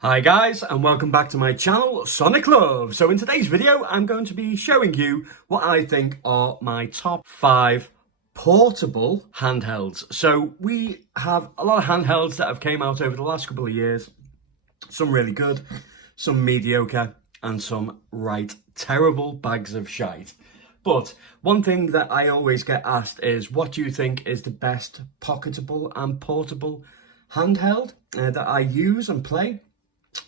Hi guys, and welcome back to my channel, Sonic Love. So in today's video, I'm going to be showing you what I think are my top 5 portable handhelds. So we have a lot of handhelds that have came out over the last couple of years. Some really good, some mediocre, and some right terrible bags of shite. But one thing that I always get asked is, what do you think is the best pocketable and portable handheld that I use and play?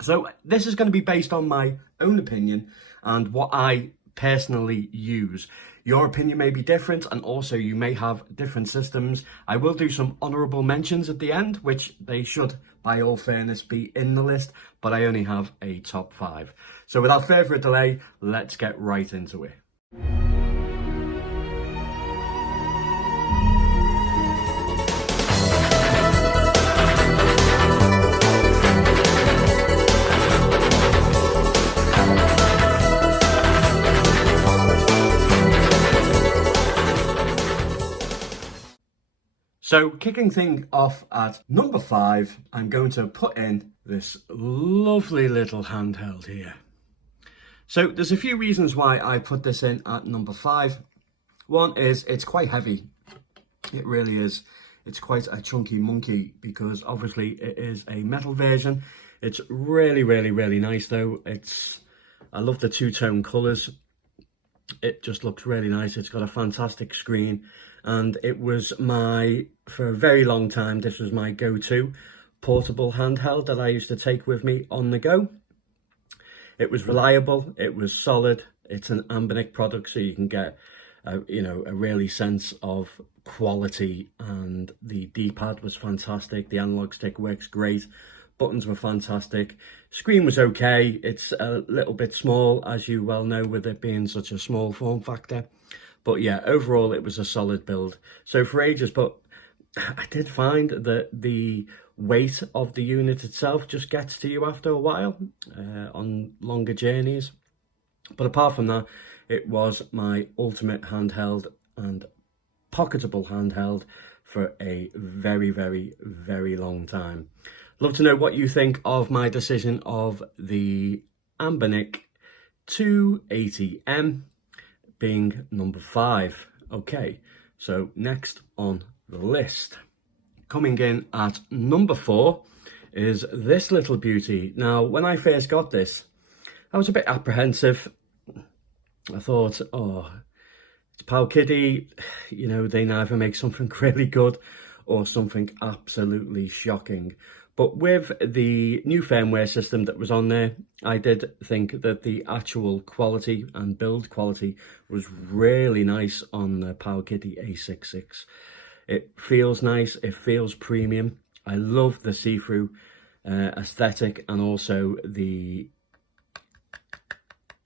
So this is going to be based on my own opinion and what I personally use. Your opinion may be different, and also you may have different systems. I will do some honourable mentions at the end, which they should, by all fairness, be in the list, but I only have a top 5. So without further delay, let's get right into it. So kicking things off at number 5, I'm going to put in this lovely little handheld here. So there's a few reasons why I put this in at number 5. One is it's quite heavy. It really is. It's quite a chunky monkey because obviously it is a metal version. It's really nice though. I love the two-tone colours. It just looks really nice. It's got a fantastic screen, and it was for a very long time, this was my go-to portable handheld that I used to take with me on the go. It was reliable, it was solid. It's an Ambinic product, so you can get a really sense of quality, and the D-pad was fantastic. The analog stick works great. Buttons were fantastic. Screen was okay. It's a little bit small, as you well know, with it being such a small form factor. But yeah, overall, it was a solid build. So for ages, but I did find that the weight of the unit itself just gets to you after a while on longer journeys. But apart from that, it was my ultimate handheld and pocketable handheld for a very long time. Love to know what you think of my decision of the Ambinic 280M being number 5. Okay, so next on the list, coming in at number 4 is this little beauty. Now, when I first got this, I was a bit apprehensive. I thought, oh, it's Pocketable, they neither make something really good or something absolutely shocking. But with the new firmware system that was on there, I did think that the actual quality and build quality was really nice on the Pocketable A66. It feels nice, it feels premium. I love the see-through aesthetic, and also the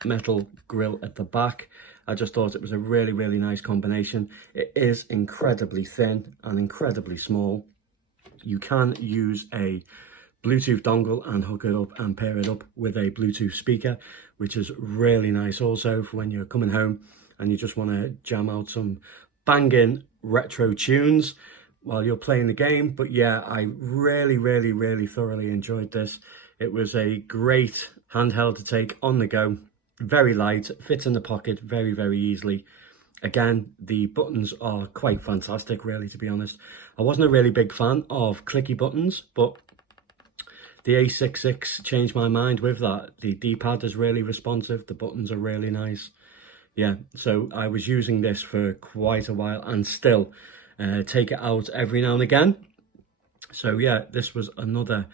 metal grille at the back. I just thought it was a really nice combination. It is incredibly thin and incredibly small. You can use a Bluetooth dongle and hook it up and pair it up with a Bluetooth speaker, which is really nice also for when you're coming home and you just want to jam out some banging retro tunes while you're playing the game. But yeah, I really thoroughly enjoyed this. It was a great handheld to take on the go. Very light, fits in the pocket very easily. Again, the buttons are quite fantastic, really, to be honest. I wasn't a really big fan of clicky buttons, but the A66 changed my mind with that. The D-pad is really responsive. The buttons are really nice. Yeah, so I was using this for quite a while and still take it out every now and again. So yeah, this was another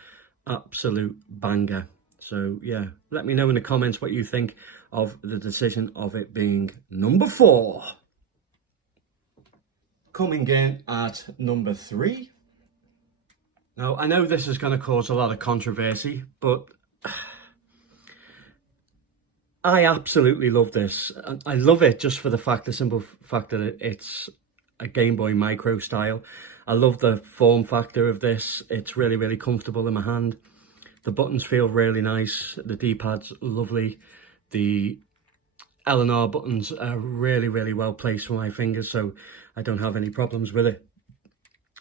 absolute banger. So yeah, let me know in the comments what you think of the decision of it being number 4. Coming in at number 3. Now, I know this is going to cause a lot of controversy, but I absolutely love this. I love it just for the simple fact that it's a Game Boy Micro style. I love the form factor of this. It's really comfortable in my hand. The buttons feel really nice. The D-pad's lovely. The L and R buttons are really well placed for my fingers, so I don't have any problems with it.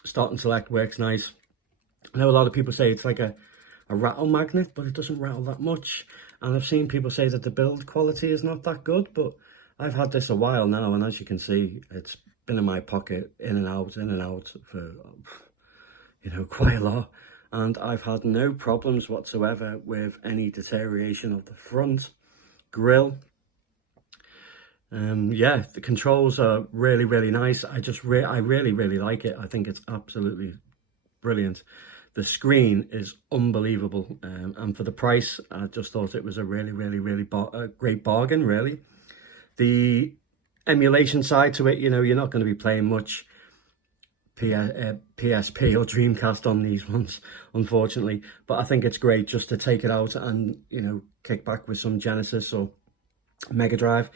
Start and select works nice. I know a lot of people say it's like a a rattle magnet, but it doesn't rattle that much. And I've seen people say that the build quality is not that good, but I've had this a while now, and as you can see, it's been in my pocket, in and out for, you know, quite a lot. And I've had no problems whatsoever with any deterioration of the front grille. Yeah, the controls are really, really nice. I really like it. I think it's absolutely brilliant. The screen is unbelievable, and for the price, I just thought it was a really great bargain, really. The emulation side to it, you know, you're not going to be playing much PSP or Dreamcast on these ones, unfortunately, but I think it's great just to take it out and, you know, kick back with some Genesis or Mega Drive,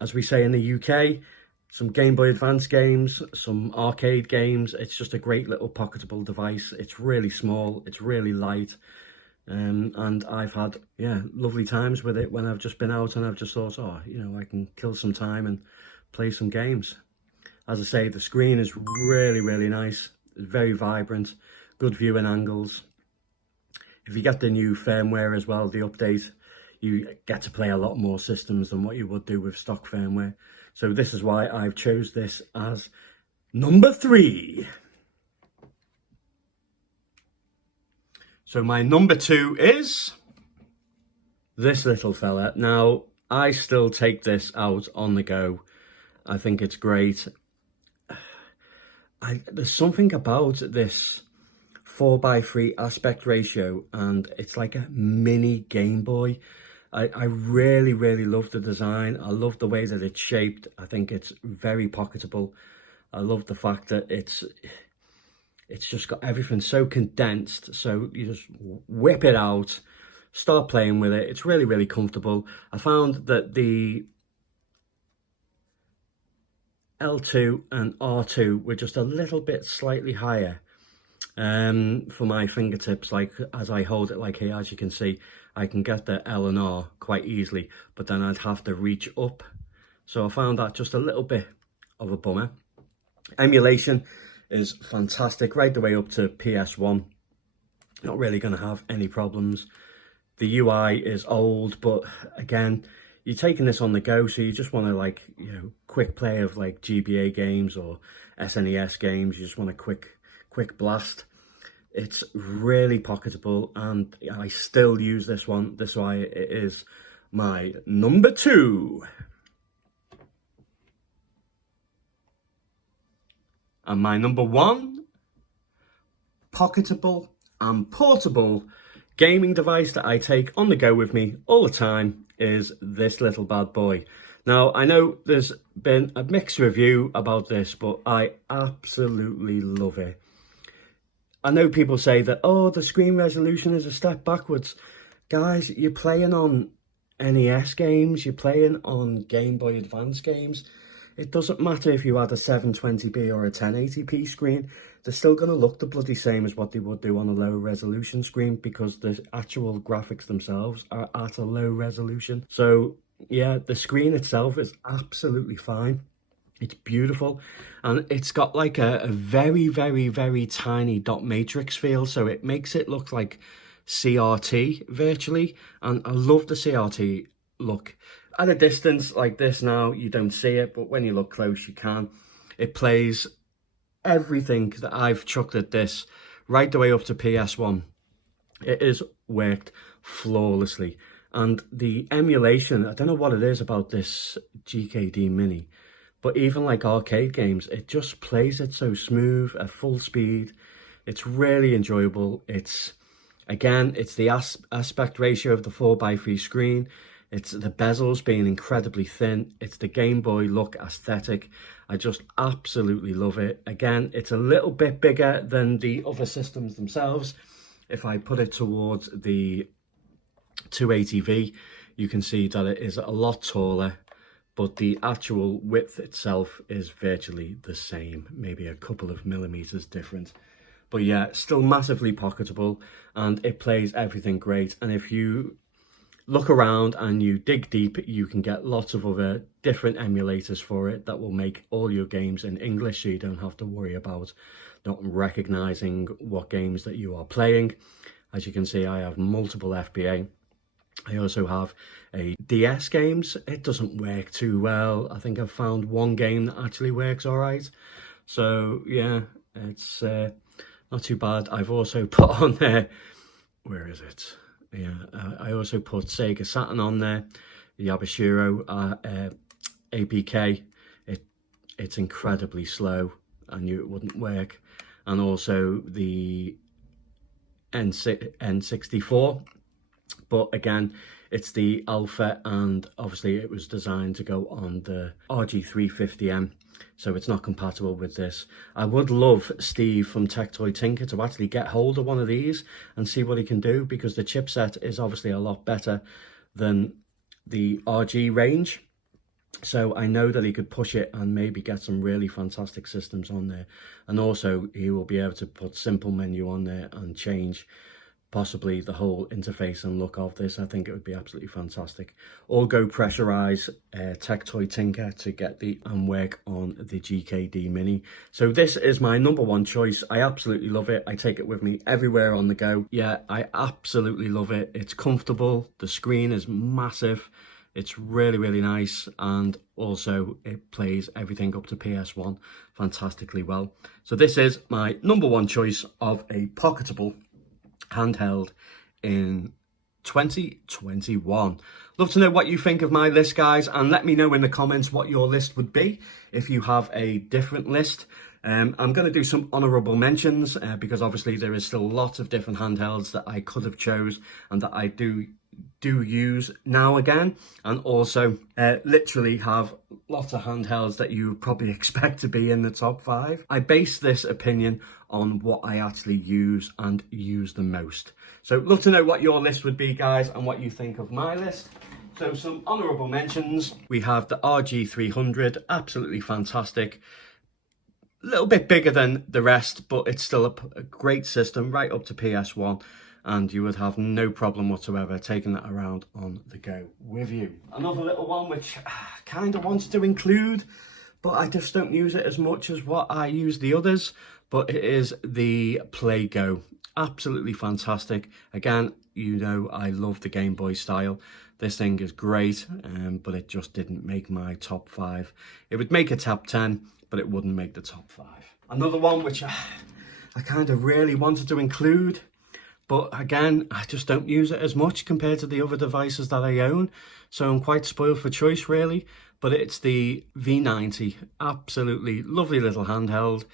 as we say in the UK, some Game Boy Advance games, some arcade games. It's just a great little pocketable device. It's really small, it's really light, and I've had, yeah, lovely times with it when I've just been out and I've just thought, oh, you know, I can kill some time and play some games. As I say, the screen is really nice. It's very vibrant, good viewing angles. If you get the new firmware as well, the update, you get to play a lot more systems than what you would do with stock firmware. So this is why I've chose this as number 3. So my number 2 is this little fella. Now, I still take this out on the go. I think it's great. There's something about this 4:3 aspect ratio, and it's like a mini Game Boy. I really love the design. I love the way that it's shaped. I think it's very pocketable. I love the fact that it's just got everything so condensed, so you just whip it out, start playing with it. It's really comfortable. I found that the L2 and R2 were just a little bit slightly higher for my fingertips. Like, as I hold it, like here, as you can see, I can get the L and R quite easily, but then I'd have to reach up. So I found that just a little bit of a bummer. Emulation is fantastic, right the way up to PS1. Not really going to have any problems. The UI is old, but again, you're taking this on the go, so you just want to, like, you know, quick play of like GBA games or SNES games. You just want a quick blast. It's really pocketable, and I still use this one. That's why it is my number 2. And my number 1 pocketable and portable gaming device that I take on the go with me all the time is this little bad boy. Now, I know there's been a mixed review about this, but I absolutely love it. I know people say that, oh, the screen resolution is a step backwards. Guys, you're playing on NES games, you're playing on Game Boy Advance games. It doesn't matter if you had a 720p or a 1080p screen. They're still going to look the bloody same as what they would do on a low resolution screen, because the actual graphics themselves are at a low resolution. So yeah, the screen itself is absolutely fine. It's beautiful, and it's got like a very tiny dot matrix feel, so it makes it look like CRT virtually, and I love the CRT look. At a distance like this now, you don't see it, but when you look close, you can. It plays everything that I've chucked at this, right the way up to PS1. It has worked flawlessly, and the emulation, I don't know what it is about this GKD Mini, but even like arcade games, it just plays it so smooth at full speed. It's really enjoyable. It's, again, it's the aspect ratio of the 4:3 screen. It's the bezels being incredibly thin. It's the Game Boy look aesthetic. I just absolutely love it. Again, it's a little bit bigger than the other systems themselves. If I put it towards the 280V, you can see that it is a lot taller, but the actual width itself is virtually the same, maybe a couple of millimeters different. But yeah, still massively pocketable, and it plays everything great. And if you look around and you dig deep, you can get lots of other different emulators for it that will make all your games in English, so you don't have to worry about not recognizing what games that you are playing. As you can see, I have multiple FBA. I also have a DS games. It doesn't work too well. I think I've found one game that actually works all right. So yeah, it's not too bad. I've also put on there, where is it? Yeah, I also put Sega Saturn on there, the Yabashiro APK. It's incredibly slow. I knew it wouldn't work. And also the N64. But again, it's the alpha, and obviously it was designed to go on the RG350M, so it's not compatible with this. I would love Steve from Tech Toy Tinker to actually get hold of one of these and see what he can do, because the chipset is obviously a lot better than the RG range. So I know that he could push it and maybe get some really fantastic systems on there. And also he will be able to put simple menu on there and change possibly the whole interface and look of this. I think it would be absolutely fantastic. Or go pressurize Tech Toy Tinker to get the and work on the GKD Mini. So this is my number one choice. I absolutely love it. I take it with me everywhere on the go. Yeah, I absolutely love it. It's comfortable. The screen is massive. It's really, really nice, and also it plays everything up to PS1 fantastically well. So this is my number one choice of a pocketable handheld in 2021. Love to know what you think of my list, guys, and let me know in the comments what your list would be if you have a different list. I'm going to do some honourable mentions because obviously there is still lots of different handhelds that I could have chose and that I do use now again, and also literally have lots of handhelds that you would probably expect to be in the top 5. I base this opinion on what I actually use and use the most. So love to know what your list would be, guys, and what you think of my list. So some honourable mentions. We have the RG300, absolutely fantastic. A little bit bigger than the rest, but it's still a great system, right up to PS1. And you would have no problem whatsoever taking that around on the go with you. Another little one which I kind of wanted to include, but I just don't use it as much as what I use the others, but it is the Play Go. Absolutely fantastic. Again, you know I love the Game Boy style. This thing is great, but it just didn't make my top 5. It would make a top 10, but it wouldn't make the top 5. Another one which I kind of really wanted to include, but again, I just don't use it as much compared to the other devices that I own. So I'm quite spoiled for choice, really. But it's the V90. Absolutely lovely little handheld.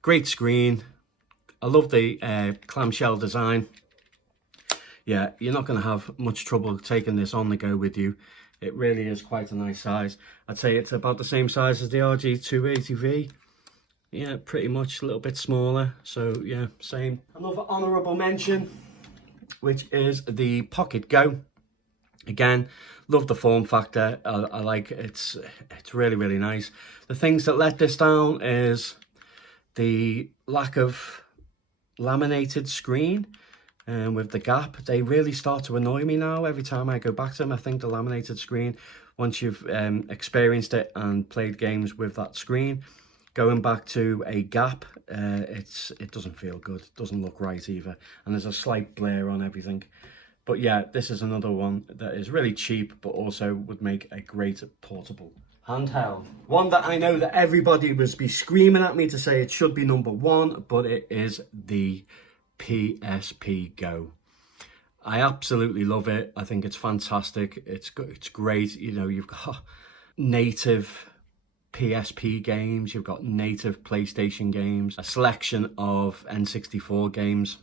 Great screen. I love the clamshell design. Yeah, you're not going to have much trouble taking this on the go with you. It really is quite a nice size. I'd say it's about the same size as the RG280V. Yeah, pretty much, a little bit smaller. So yeah, same. Another honourable mention, which is the Pocket Go. Again, love the form factor. I like it. It's really, really nice. The things that let this down is the lack of laminated screen. And with the gap, they really start to annoy me now. Every time I go back to them, I think the laminated screen, once you've experienced it and played games with that screen, going back to a gap, it doesn't feel good. It doesn't look right either. And there's a slight blur on everything. But yeah, this is another one that is really cheap, but also would make a great portable handheld. One that I know that everybody would be screaming at me to say it should be number 1, but it is the PSP Go. I absolutely love it. I think it's fantastic. It's great. You know, you've got native PSP games, you've got native PlayStation games, a selection of N64 games.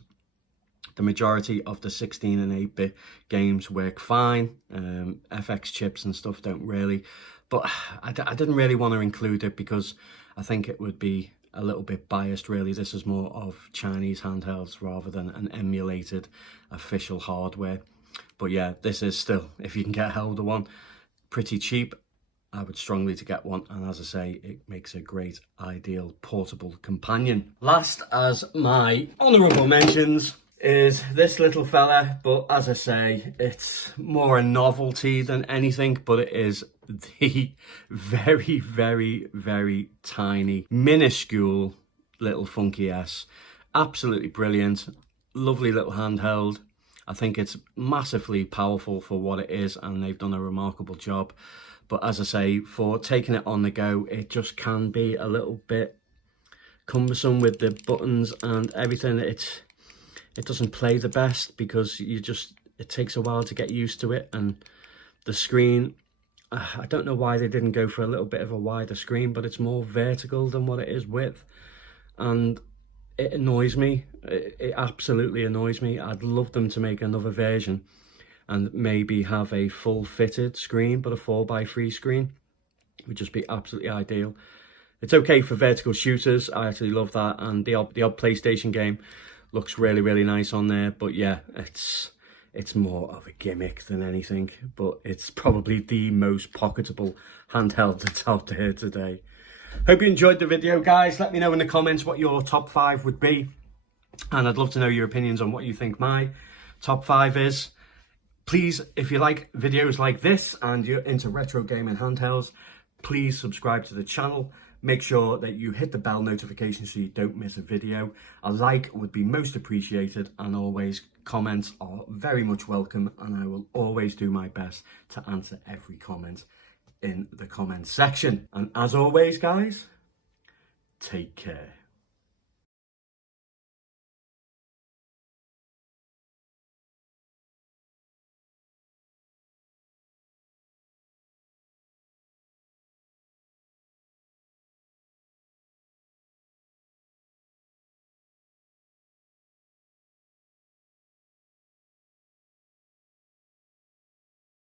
The majority of the 16 and 8-bit games work fine. FX chips and stuff don't really, but I didn't really want to include it because I think it would be a little bit biased, really. This is more of Chinese handhelds rather than an emulated official hardware. But yeah, this is still, if you can get hold of one, pretty cheap. I would strongly to get one, and as I say, it makes a great ideal portable companion. Last as my honourable mentions is this little fella, but as I say, it's more a novelty than anything, but it is the very, very, very tiny, minuscule little Funky S. Absolutely brilliant. lovely little handheld. I think it's massively powerful for what it is, and they've done a remarkable job. But as I say, for taking it on the go, it just can be a little bit cumbersome with the buttons and everything. It doesn't play the best because it takes a while to get used to it. And the screen, I don't know why they didn't go for a little bit of a wider screen, but it's more vertical than what it is width. And it annoys me. It absolutely annoys me. I'd love them to make another version and maybe have a full fitted screen, but a 4x3 screen would just be absolutely ideal. It's okay for vertical shooters. I actually love that. And the odd PlayStation game looks really, really nice on there. But yeah, it's more of a gimmick than anything, but it's probably the most pocketable handheld that's out there today. Hope you enjoyed the video, guys. Let me know in the comments what your top 5 would be. And I'd love to know your opinions on what you think my top 5 is. Please, if you like videos like this and you're into retro gaming handhelds, please subscribe to the channel. Make sure that you hit the bell notification so you don't miss a video. A like would be most appreciated, and always comments are very much welcome, and I will always do my best to answer every comment in the comments section. And as always, guys, take care.